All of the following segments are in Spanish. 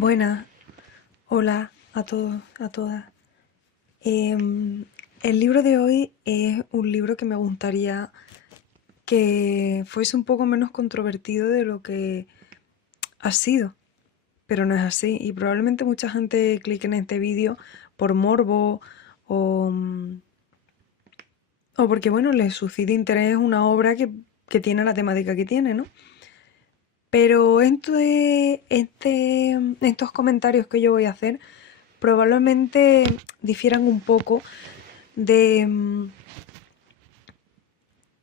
Buenas, hola a todos, a todas. El libro de hoy es un libro que me gustaría que fuese un poco menos controvertido de lo que ha sido, pero no es así. Y probablemente mucha gente clique en este vídeo por morbo o, o porque, bueno, les suscite interés una obra que tiene la temática que tiene, ¿no? Pero estos comentarios que yo voy a hacer probablemente difieran un poco de,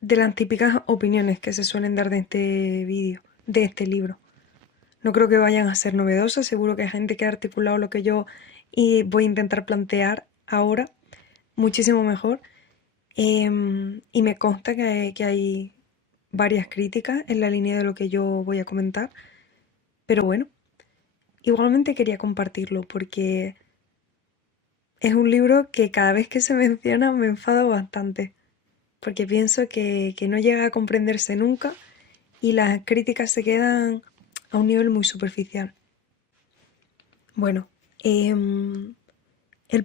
de las típicas opiniones que se suelen dar de este vídeo, de este libro. No creo que vayan a ser novedosas, seguro que hay gente que ha articulado lo que yo y voy a intentar plantear ahora muchísimo mejor. Y me consta que hay varias críticas en la línea de lo que yo voy a comentar, pero bueno, igualmente quería compartirlo porque es un libro que cada vez que se menciona me enfado bastante, porque pienso que no llega a comprenderse nunca y las críticas se quedan a un nivel muy superficial. Bueno, el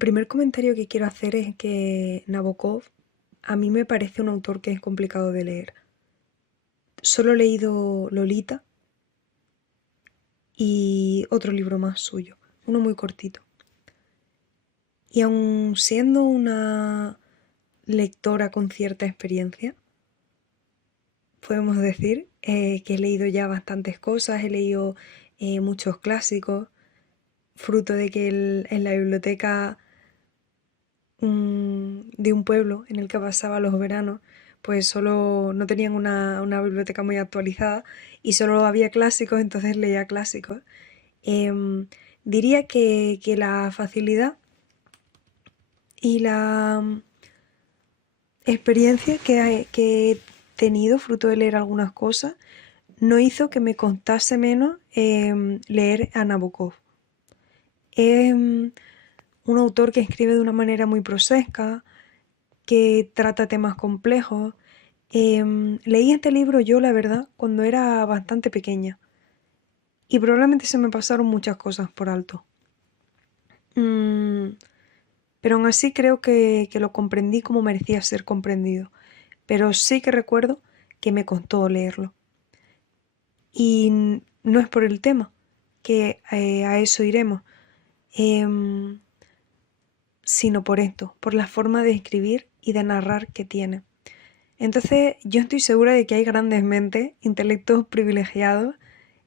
primer comentario que quiero hacer es que Nabokov a mí me parece un autor que es complicado de leer. Solo he leído Lolita y otro libro más suyo, uno muy cortito. Y aun siendo una lectora con cierta experiencia, podemos decir que he leído ya bastantes cosas, he leído muchos clásicos, fruto de que en la biblioteca de un pueblo en el que pasaba los veranos, pues solo no tenían una biblioteca muy actualizada y solo había clásicos, entonces leía clásicos. Em, Diría que la facilidad y la experiencia que he tenido fruto de leer algunas cosas no hizo que me costase menos leer a Nabokov. Es un autor que escribe de una manera muy prosaica, que trata temas complejos. Leí este libro yo, la verdad, cuando era bastante pequeña y probablemente se me pasaron muchas cosas por alto. Mm, pero aún así creo que lo comprendí como merecía ser comprendido. Pero sí que recuerdo que me costó leerlo. Y no es por el tema, que a eso iremos, em, sino por esto, por la forma de escribir y de narrar que tiene. Entonces, yo estoy segura de que hay grandes mentes, intelectos privilegiados,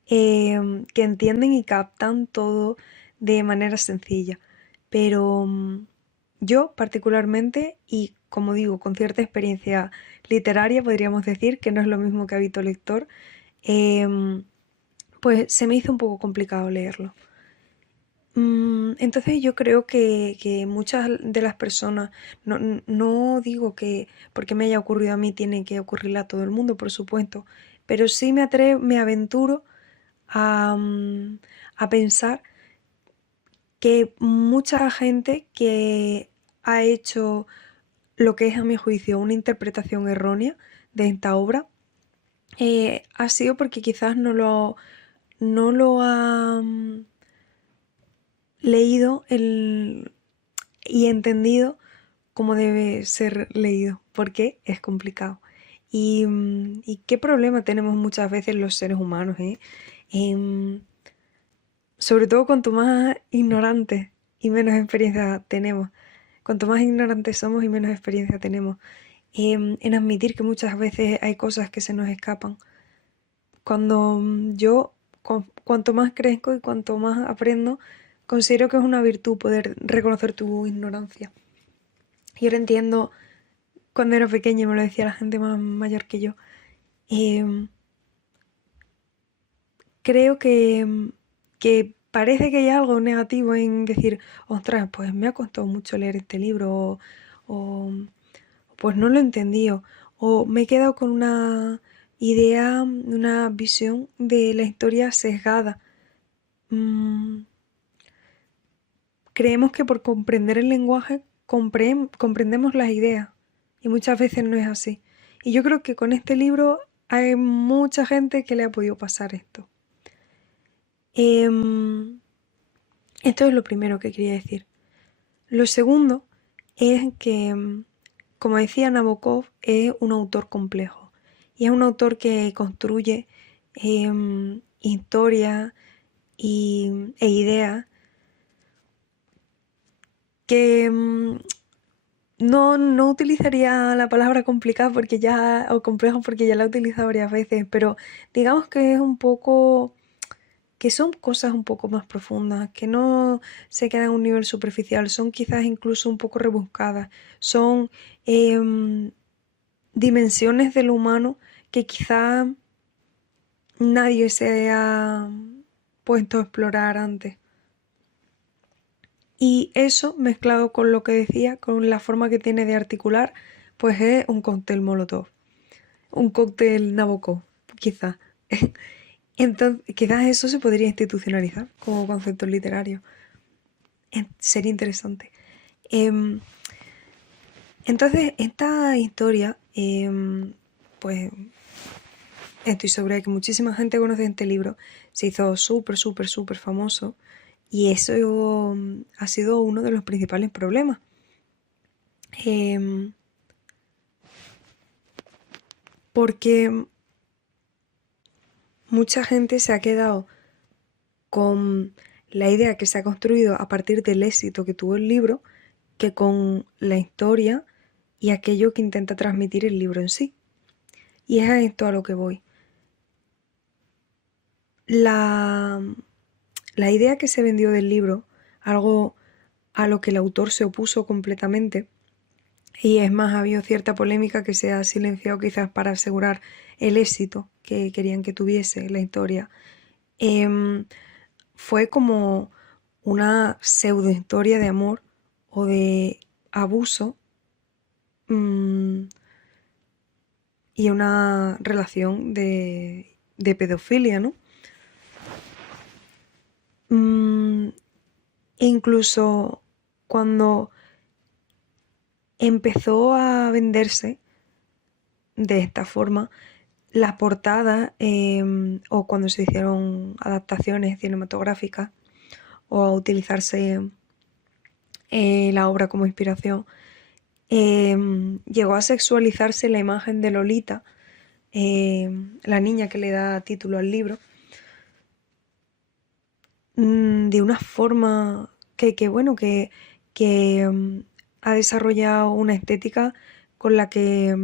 que entienden y captan todo de manera sencilla. Pero yo particularmente, y como digo, con cierta experiencia literaria, podríamos decir que no es lo mismo que habito lector, em, pues se me hizo un poco complicado leerlo. Entonces yo creo que muchas de las personas, no digo que porque me haya ocurrido a mí tiene que ocurrirle a todo el mundo, por supuesto, pero sí me aventuro a, a pensar que mucha gente que ha hecho lo que es a mi juicio una interpretación errónea de esta obra, ha sido porque quizás no lo ha leído y entendido como debe ser leído, porque es complicado. Y qué problema tenemos muchas veces los seres humanos, ¿eh? Em, Sobre todo cuanto más ignorantes y menos experiencia tenemos. Cuanto más ignorantes somos y menos experiencia tenemos. En admitir que muchas veces hay cosas que se nos escapan. Cuando cuanto más crezco y cuanto más aprendo, considero que es una virtud poder reconocer tu ignorancia. Y ahora entiendo, cuando era pequeña, me lo decía la gente más mayor que yo, em, creo que parece que hay algo negativo en decir, ostras, pues me ha costado mucho leer este libro, o, pues no lo he entendido, o me he quedado con una idea, una visión de la historia sesgada. Mm, Creemos que por comprender el lenguaje comprendemos las ideas y muchas veces no es así. Y yo creo que con este libro hay mucha gente que le ha podido pasar esto. Em, Esto es lo primero que quería decir. Lo segundo es que, como decía Nabokov, es un autor complejo. Y es un autor que construye historias e ideas que no utilizaría la palabra complicada porque o complejo porque ya la he utilizado varias veces, pero digamos que es un poco, que son cosas un poco más profundas, que no se quedan a un nivel superficial, son quizás incluso un poco rebuscadas, son dimensiones de lo humano que quizás nadie se ha puesto a explorar antes. Y eso, mezclado con lo que decía, con la forma que tiene de articular, pues es un cóctel Molotov, un cóctel Nabokov, quizás. Entonces, quizás eso se podría institucionalizar como concepto literario. Sería interesante. Em, entonces, esta historia, pues estoy segura de que muchísima gente conoce este libro, se hizo súper, súper, súper famoso y eso ha sido uno de los principales problemas. Em, porque mucha gente se ha quedado con la idea que se ha construido a partir del éxito que tuvo el libro, que con la historia y aquello que intenta transmitir el libro en sí. Y es a esto a lo que voy. La, la idea que se vendió del libro, algo a lo que el autor se opuso completamente, y es más, ha habido cierta polémica que se ha silenciado quizás para asegurar el éxito que querían que tuviese la historia. Fue como una pseudo historia de amor o de abuso y una relación de pedofilia, ¿no? Incluso cuando empezó a venderse de esta forma, las portadas o cuando se hicieron adaptaciones cinematográficas o a utilizarse la obra como inspiración, llegó a sexualizarse la imagen de Lolita, la niña que le da título al libro, de una forma bueno, que ha desarrollado una estética con la que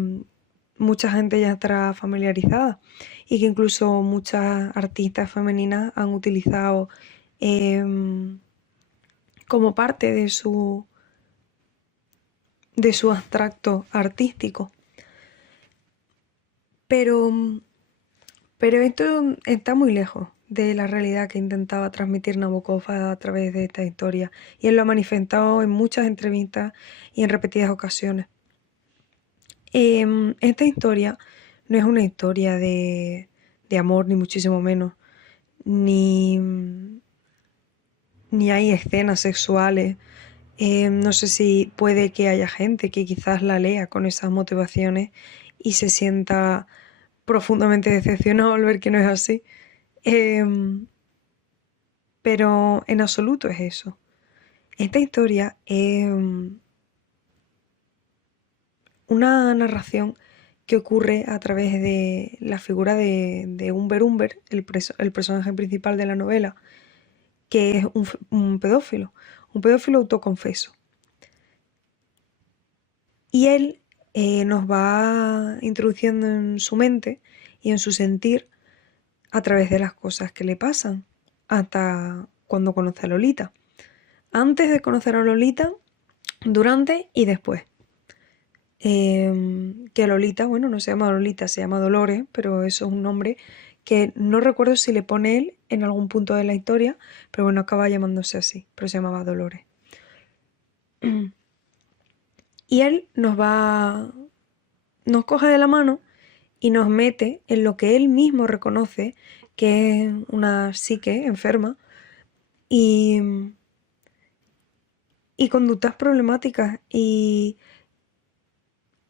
mucha gente ya estará familiarizada y que incluso muchas artistas femeninas han utilizado como parte de su abstracto artístico. Pero, pero esto está muy lejos de la realidad que intentaba transmitir Nabokov a través de esta historia, y él lo ha manifestado en muchas entrevistas y en repetidas ocasiones. Esta historia no es una historia de amor, ni muchísimo menos, ni, ni hay escenas sexuales. No sé si puede que haya gente que quizás la lea con esas motivaciones y se sienta profundamente decepcionado al ver que no es así. Pero en absoluto es eso. Esta historia es una narración que ocurre a través de la figura de Umber Umber, el personaje principal de la novela, que es un pedófilo autoconfeso. Y él nos va introduciendo en su mente y en su sentir a través de las cosas que le pasan, hasta cuando conoce a Lolita. Antes de conocer a Lolita, durante y después. Que Lolita, bueno, no se llama Lolita, se llama Dolores, pero eso es un nombre que no recuerdo si le pone él en algún punto de la historia, pero bueno, acaba llamándose así, pero se llamaba Dolores. Y él nos coge de la mano y nos mete en lo que él mismo reconoce que es una psique enferma y, y conductas problemáticas. Y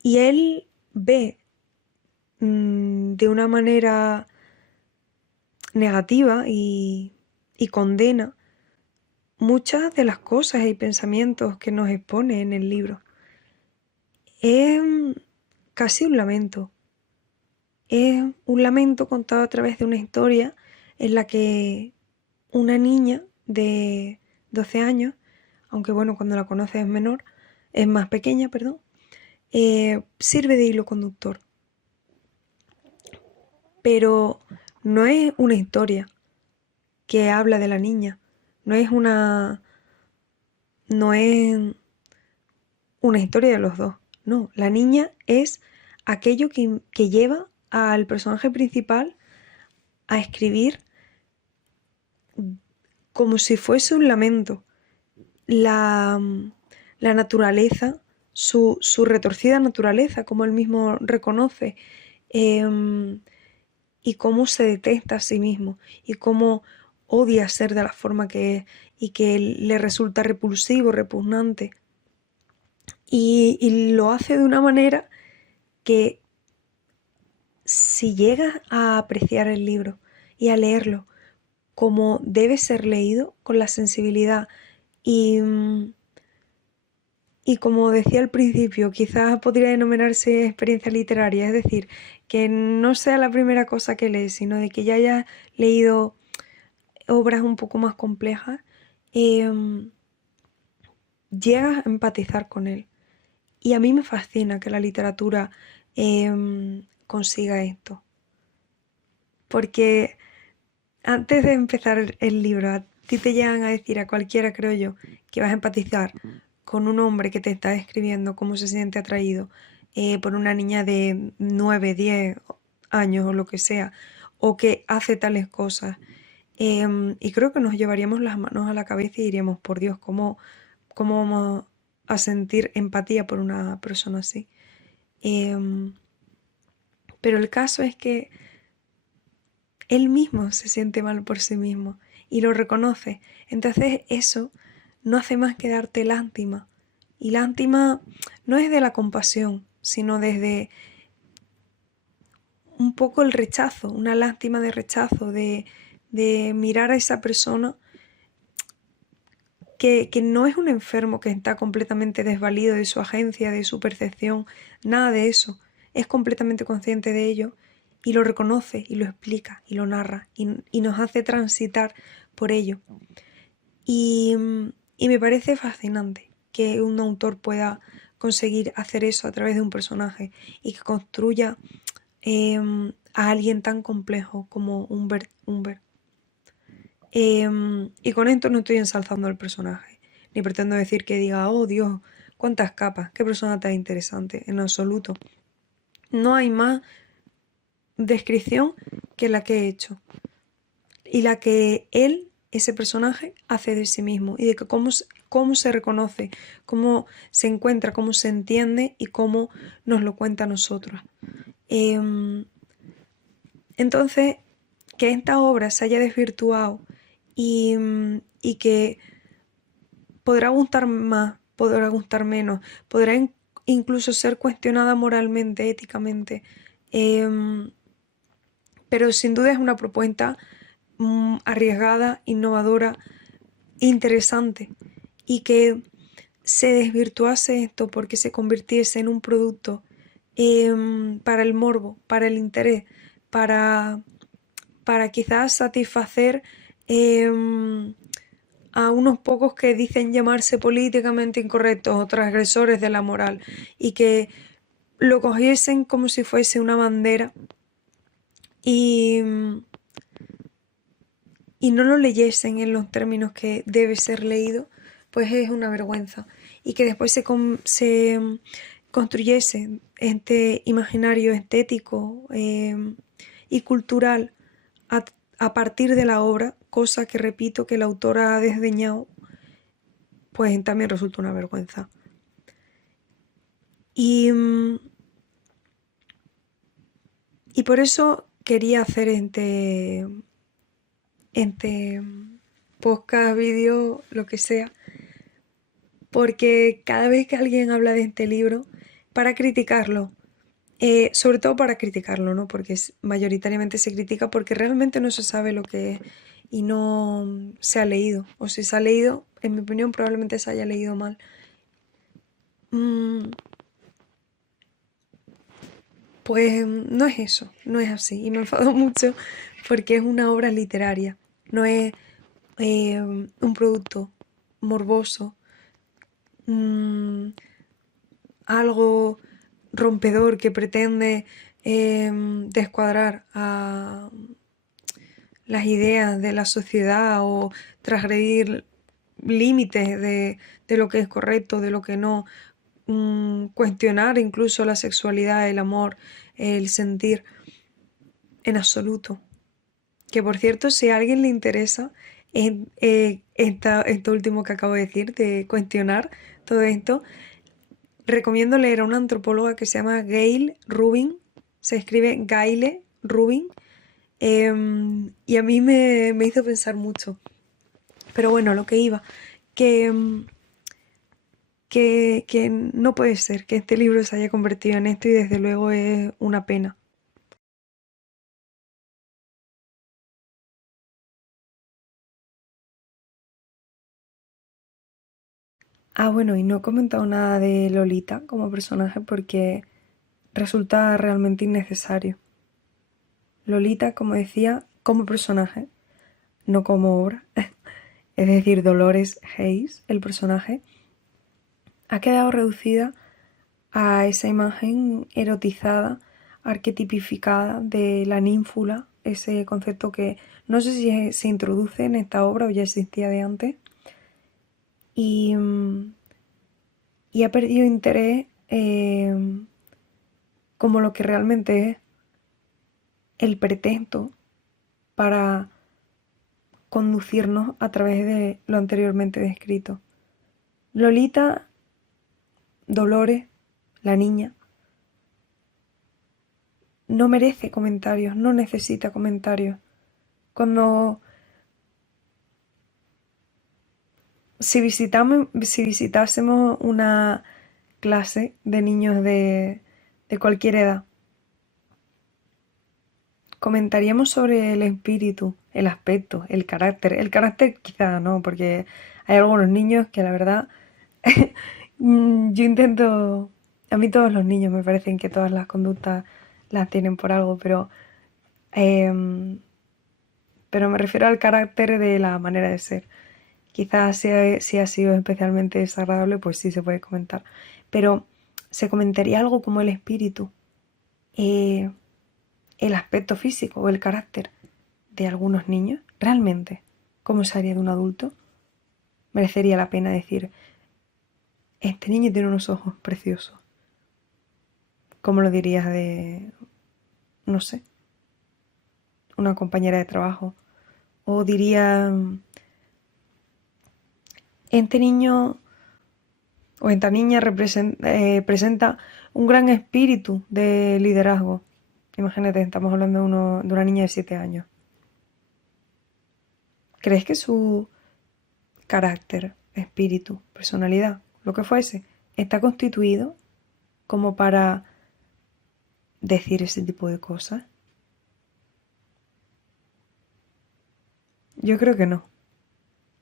él ve de una manera negativa y condena muchas de las cosas y pensamientos que nos expone en el libro. Es casi un lamento. Es un lamento contado a través de una historia en la que una niña de 12 años, aunque bueno, cuando la conoces es menor, es más pequeña, perdón, sirve de hilo conductor. Pero no es una historia que habla de la niña, no es una historia de los dos. No, la niña es aquello que lleva al personaje principal a escribir como si fuese un lamento. La naturaleza, su retorcida naturaleza, como él mismo reconoce, y cómo se detesta a sí mismo, y cómo odia ser de la forma que es, y que le resulta repulsivo, repugnante. Y lo hace de una manera que, si llegas a apreciar el libro y a leerlo como debe ser leído, con la sensibilidad y, y como decía al principio, quizás podría denominarse experiencia literaria, es decir, que no sea la primera cosa que lees, sino de que ya hayas leído obras un poco más complejas, llegas a empatizar con él. Y a mí me fascina que la literatura consiga esto. Porque antes de empezar el libro, a ti te llegan a decir, a cualquiera creo yo, que vas a empatizar con un hombre que te está describiendo cómo se siente atraído por una niña de 9, 10 años o lo que sea, o que hace tales cosas. Y creo que nos llevaríamos las manos a la cabeza y diríamos, por Dios, ¿cómo vamos a sentir empatía por una persona así? Pero el caso es que él mismo se siente mal por sí mismo y lo reconoce. Entonces eso no hace más que darte lástima. Y lástima no es de la compasión, sino desde un poco el rechazo, una lástima de rechazo, de mirar a esa persona que no es un enfermo que está completamente desvalido de su agencia, de su percepción, nada de eso. Es completamente consciente de ello y lo reconoce y lo explica y lo narra y nos hace transitar por ello. Y me parece fascinante que un autor pueda conseguir hacer eso a través de un personaje y que construya a alguien tan complejo como Humbert. Y con esto no estoy ensalzando al personaje, ni pretendo decir que diga, oh Dios, cuántas capas, qué persona tan interesante, en absoluto. No hay más descripción que la que he hecho y la que él, ese personaje, hace de sí mismo y de que cómo se reconoce, cómo se encuentra, cómo se entiende y cómo nos lo cuenta a nosotros. Entonces, que esta obra se haya desvirtuado y que podrá gustar más, podrá gustar menos, podrá incluso ser cuestionada moralmente, éticamente, pero sin duda es una propuesta arriesgada, innovadora, interesante, y que se desvirtuase esto porque se convirtiese en un producto para el morbo, para el interés, para quizás satisfacer a unos pocos que dicen llamarse políticamente incorrectos o transgresores de la moral y que lo cogiesen como si fuese una bandera y no lo leyesen en los términos que debe ser leído, pues es una vergüenza. Y que después se construyese este imaginario estético y cultural a partir de la obra, cosa que repito que el autor ha desdeñado, pues también resulta una vergüenza. Y por eso quería hacer este podcast, vídeo, lo que sea, porque cada vez que alguien habla de este libro, para criticarlo, sobre todo para criticarlo, ¿no? Porque mayoritariamente se critica porque realmente no se sabe lo que es y no se ha leído. O si se ha leído, en mi opinión, probablemente se haya leído mal. Mm, Pues no es eso, no es así. Y me enfado mucho porque es una obra literaria, no es un producto morboso, mm, algo rompedor que pretende descuadrar a las ideas de la sociedad o transgredir límites de lo que es correcto, de lo que no, cuestionar incluso la sexualidad, el amor, el sentir, en absoluto. Que por cierto, si a alguien le interesa esto último que acabo de decir, de cuestionar todo esto, recomiendo leer a una antropóloga que se llama Gayle Rubin, se escribe Gayle Rubin, y a mí me hizo pensar mucho. Pero bueno, lo que iba, que, que no puede ser que este libro se haya convertido en esto y desde luego es una pena. Ah, bueno, y no he comentado nada de Lolita como personaje porque resulta realmente innecesario. Lolita, como decía, como personaje, no como obra, es decir, Dolores Hayes, el personaje, ha quedado reducida a esa imagen erotizada, arquetipificada de la ninfula, ese concepto que no sé si se introduce en esta obra o ya existía de antes, y, y ha perdido interés como lo que realmente es el pretexto para conducirnos a través de lo anteriormente descrito. Lolita, Dolores, la niña, no merece comentarios, no necesita comentarios. Cuando si visitásemos una clase de niños de cualquier edad, comentaríamos sobre el espíritu, el aspecto, el carácter. El carácter quizá no, porque hay algunos niños que la verdad yo intento, a mí todos los niños me parecen que todas las conductas las tienen por algo, em, pero me refiero al carácter de la manera de ser. Quizás si ha sido especialmente desagradable, pues sí se puede comentar. Pero se comentaría algo como el espíritu, eh, el aspecto físico o el carácter de algunos niños. Realmente, ¿cómo sería de un adulto? Merecería la pena decir, este niño tiene unos ojos preciosos. ¿Cómo lo dirías de, no sé, una compañera de trabajo? O diría, este niño o esta niña presenta un gran espíritu de liderazgo. Imagínate, estamos hablando de una niña de 7 años. ¿Crees que su carácter, espíritu, personalidad, lo que fuese, está constituido como para decir ese tipo de cosas? Yo creo que no.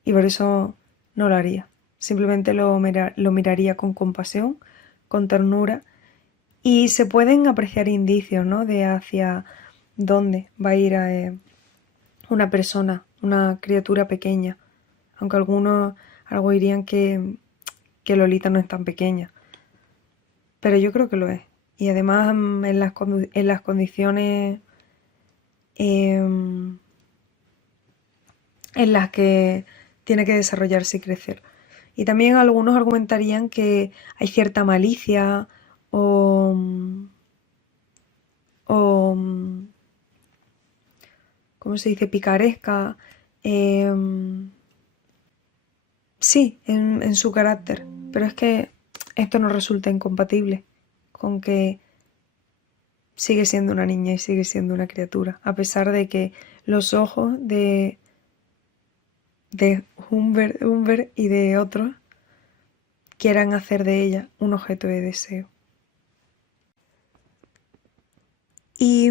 Y por eso no lo haría. Simplemente lo miraría con compasión, con ternura. Y se pueden apreciar indicios, ¿no? De hacia dónde va a ir una persona, una criatura pequeña. Aunque algunos algo dirían que Lolita no es tan pequeña. Pero yo creo que lo es. Y además en las condiciones em, en las que tiene que desarrollarse y crecer. Y también algunos argumentarían que hay cierta malicia o ¿cómo se dice? Picaresca. em, sí, en su carácter. Pero es que esto no resulta incompatible con que sigue siendo una niña y sigue siendo una criatura. A pesar de que los ojos de Humbert y de otros quieran hacer de ella un objeto de deseo. Y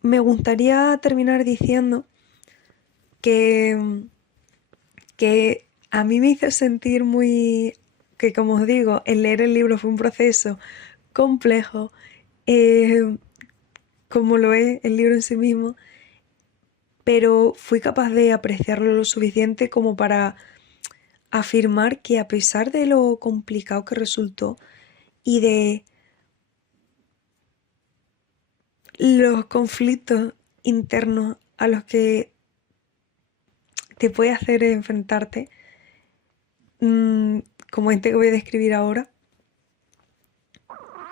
me gustaría terminar diciendo que, que a mí me hizo sentir muy, que como os digo, el leer el libro fue un proceso complejo, eh, como lo es el libro en sí mismo, pero fui capaz de apreciarlo lo suficiente como para afirmar que a pesar de lo complicado que resultó y de los conflictos internos a los que te puede hacer enfrentarte, mm, como este que voy a describir ahora,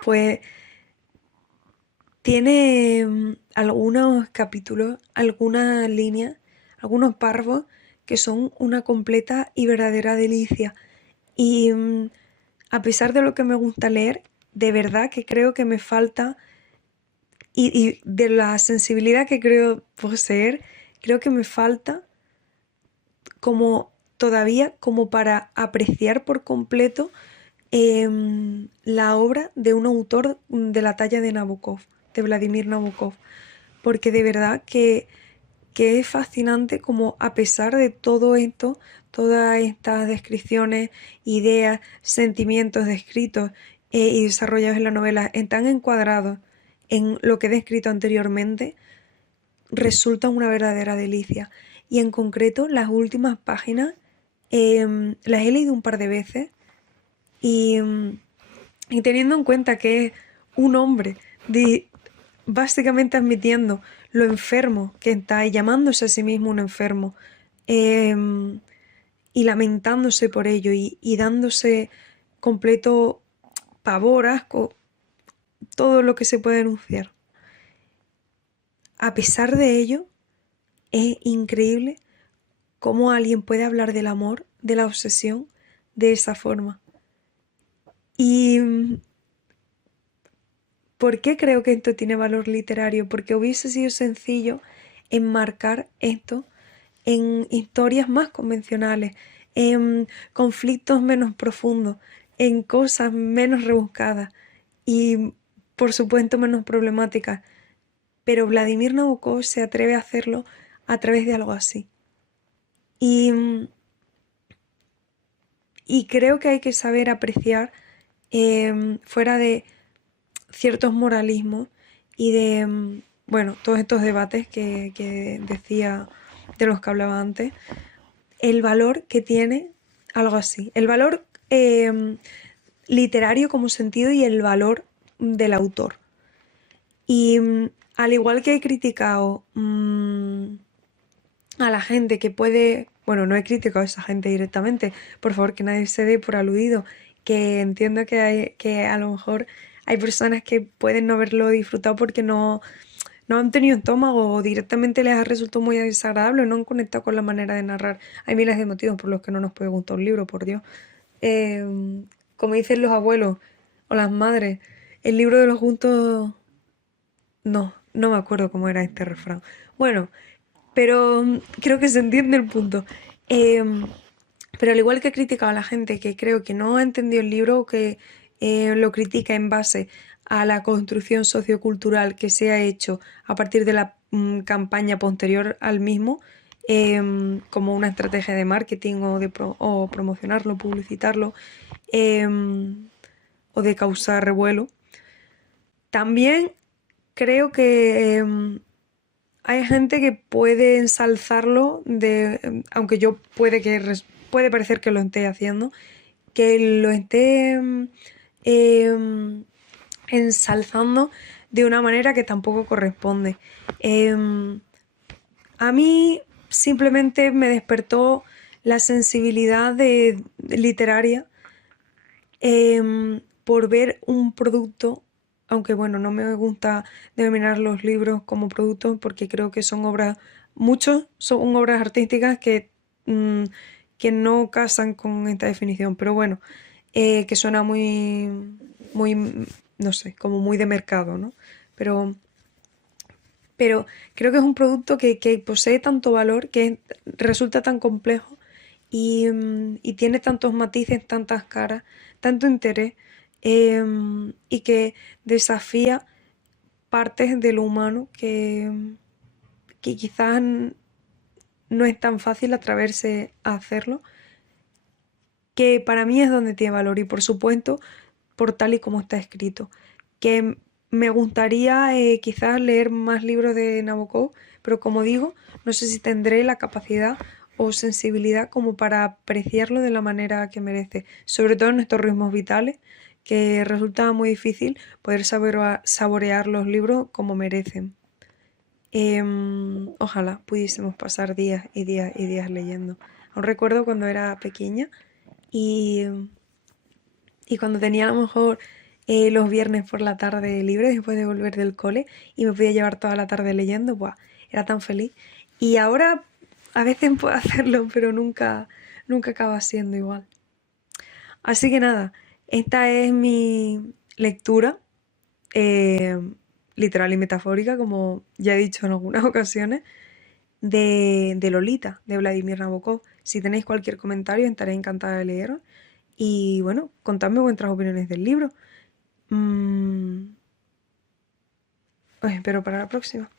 pues tiene algunos capítulos, algunas líneas, algunos párrafos que son una completa y verdadera delicia. Y a pesar de lo que me gusta leer, de verdad que creo que me falta, y de la sensibilidad que creo poseer, creo que me falta como todavía como para apreciar por completo la obra de un autor de la talla de Nabokov, de Vladimir Nabokov, porque de verdad que es fascinante como a pesar de todo esto, todas estas descripciones, ideas, sentimientos descritos y desarrollados en la novela están encuadrados en lo que he descrito anteriormente, resultan una verdadera delicia. Y en concreto, las últimas páginas las he leído un par de veces y, y teniendo en cuenta que es un hombre básicamente admitiendo lo enfermo que está y llamándose a sí mismo un enfermo em, y lamentándose por ello y dándose completo pavor, asco, todo lo que se puede denunciar. A pesar de ello, es increíble cómo alguien puede hablar del amor, de la obsesión, de esa forma. ¿Y por qué creo que esto tiene valor literario? Porque hubiese sido sencillo enmarcar esto en historias más convencionales, en conflictos menos profundos, en cosas menos rebuscadas y, por supuesto, menos problemáticas. Pero Vladimir Nabokov se atreve a hacerlo a través de algo así. Y, y creo que hay que saber apreciar, fuera de ciertos moralismos y de, bueno, todos estos debates que decía, de los que hablaba antes, el valor que tiene algo así. El valor literario como sentido y el valor del autor. Y al igual que he criticado a la gente que puede, bueno, no he criticado a esa gente directamente, por favor que nadie se dé por aludido, que entiendo que a lo mejor hay personas que pueden no haberlo disfrutado porque no han tenido estómago o directamente les ha resultado muy desagradable o no han conectado con la manera de narrar. Hay miles de motivos por los que no nos puede gustar un libro, por Dios. Eh, Como dicen los abuelos o las madres, el libro de los juntos... No, no me acuerdo cómo era este refrán. Bueno, pero creo que se entiende el punto. Em, pero al igual que he criticado a la gente que creo que no ha entendido el libro o que lo critica en base a la construcción sociocultural que se ha hecho a partir de la campaña posterior al mismo, como una estrategia de marketing o promocionarlo, publicitarlo, o de causar revuelo. También creo que hay gente que puede ensalzarlo aunque yo puede parecer que lo esté haciendo, que lo esté em, ensalzando de una manera que tampoco corresponde. A mí simplemente me despertó la sensibilidad literaria por ver un producto, aunque bueno, no me gusta denominar los libros como productos porque creo que son obras, muchos son obras artísticas mm, que no casan con esta definición, pero bueno, que suena muy, no sé, como muy de mercado, ¿no? Pero, pero creo que es un producto que posee tanto valor, que resulta tan complejo y tiene tantos matices, tantas caras, tanto interés, y que desafía partes de lo humano que quizás no es tan fácil atreverse a hacerlo, que para mí es donde tiene valor y por supuesto por tal y como está escrito. Que me gustaría quizás leer más libros de Nabokov, pero como digo, no sé si tendré la capacidad o sensibilidad como para apreciarlo de la manera que merece, sobre todo en estos ritmos vitales, que resulta muy difícil poder saborear los libros como merecen. Ojalá pudiésemos pasar días y días y días leyendo. Aún recuerdo cuando era pequeña y, y cuando tenía a lo mejor los viernes por la tarde libre después de volver del cole y me podía llevar toda la tarde leyendo, ¡buah! Era tan feliz. Y ahora a veces puedo hacerlo, pero nunca acaba siendo igual. Así que nada, esta es mi lectura, eh, literal y metafórica, como ya he dicho en algunas ocasiones, de Lolita, de Vladimir Nabokov. Si tenéis cualquier comentario, estaré encantada de leerlo. Y bueno, contadme vuestras opiniones del libro. Os espero para la próxima.